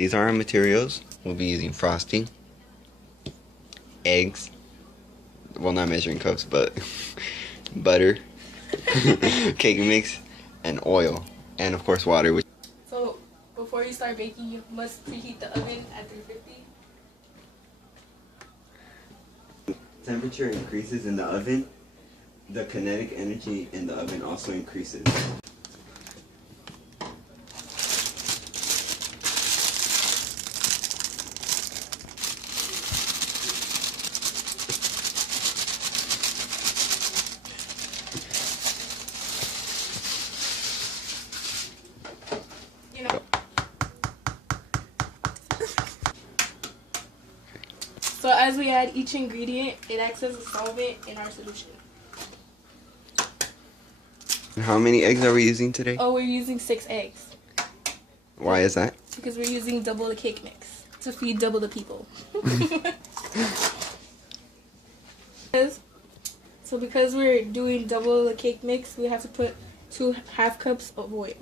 These are our materials. We'll be using frosting, eggs, well, not measuring cups, but butter, cake mix, and oil, and of course water. So before you start baking, you must preheat the oven at 350. Temperature increases in the oven, the kinetic energy in the oven also increases. So as we add each ingredient, it acts as a solvent in our solution. How many eggs are we using today? Oh, we're using 6 eggs. Why is that? Because we're using double the cake mix to feed double the people. So because we're doing double the cake mix, we have to put 2 half cups of oil.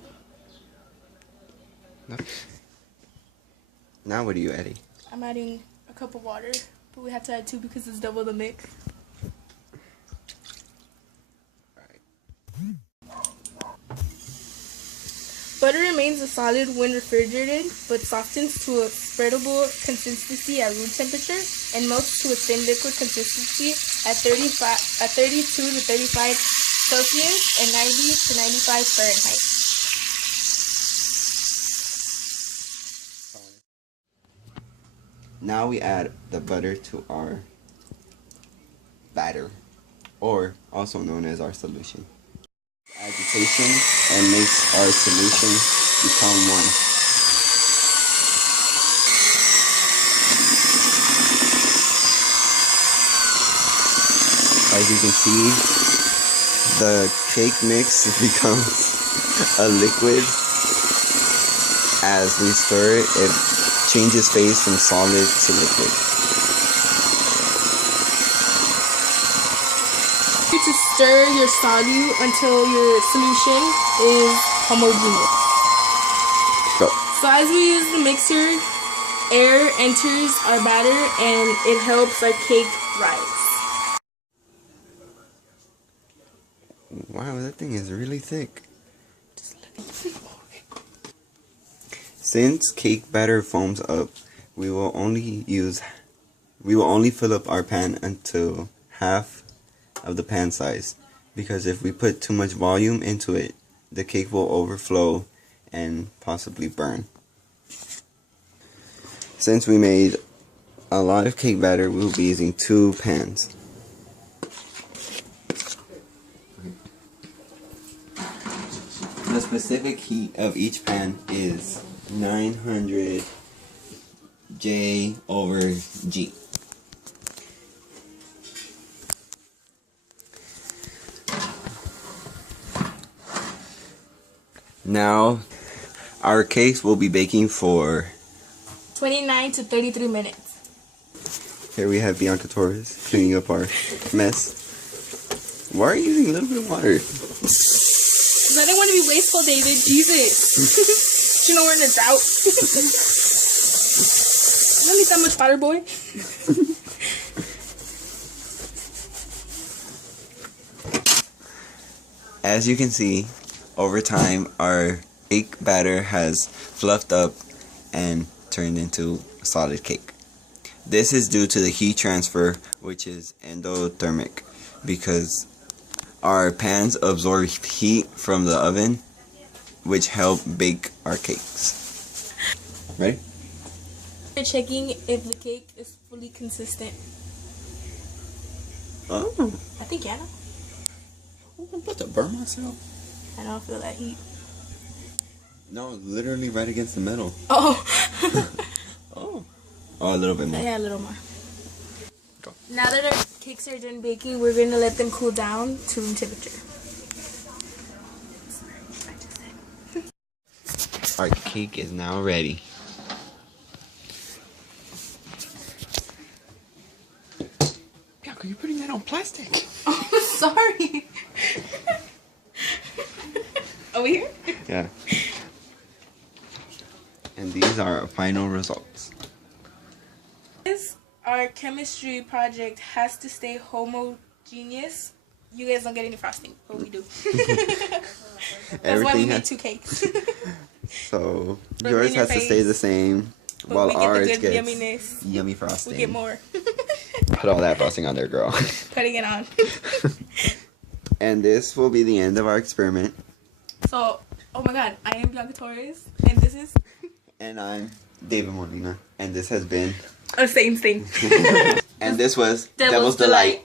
Now what are you adding? I'm adding a cup of water, but we have to add 2 because it's double the mix. Butter remains a solid when refrigerated, but softens to a spreadable consistency at room temperature and melts to a thin liquid consistency at 32 to 35 Celsius and 90 to 95 Fahrenheit. Now we add the butter to our batter, or also known as our solution. Agitation and makes our solution become one. As you can see, the cake mix becomes a liquid. As we stir it, it changes phase from solid to liquid. To stir your solute until your solution is homogeneous. Go. So as we use the mixer, air enters our batter and it helps our cake rise. Wow, that thing is really thick. Since cake batter foams up, we will only fill up our pan until half of the pan size, because if we put too much volume into it, the cake will overflow and possibly burn. Since we made a lot of cake batter, we will be using 2 pans. The specific heat of each pan is 900 J over G. Now, our cakes will be baking for 29 to 33 minutes. Here we have Bianca Torres cleaning up our mess. Why are you using a little bit of water? Because I didn't want to be wasteful, David. Jesus. You know we're in a drought. You don't need that much water, boy. As you can see, over time, our cake batter has fluffed up and turned into a solid cake. This is due to the heat transfer, which is endothermic, because our pans absorb heat from the oven, which help bake our cakes. Ready? We're checking if the cake is fully consistent. Oh. I think Anna. I'm about to burn myself. I don't feel that heat. No, literally right against the metal. Oh. Oh, a little bit more. Yeah, a little more. Go. Now that our cakes are done baking, we're going to let them cool down to room temperature. Our cake is now ready. Bianca, you're putting that on plastic. Oh, sorry. Over here? Yeah. And these are our final results. Our chemistry project has to stay homogeneous. You guys don't get any frosting, but we do. That's why we made 2 cakes. So Rub yours in your has to stay face. the same, But while we get the ours good gets yumminess. yummy frosting. We get more. Put all that frosting on there, girl. Putting it on. And this will be the end of our experiment. So, oh my god, I am Bianca Torres, and this is... And I'm David Molina, and this has been... the same thing. And this was Devil's Delight.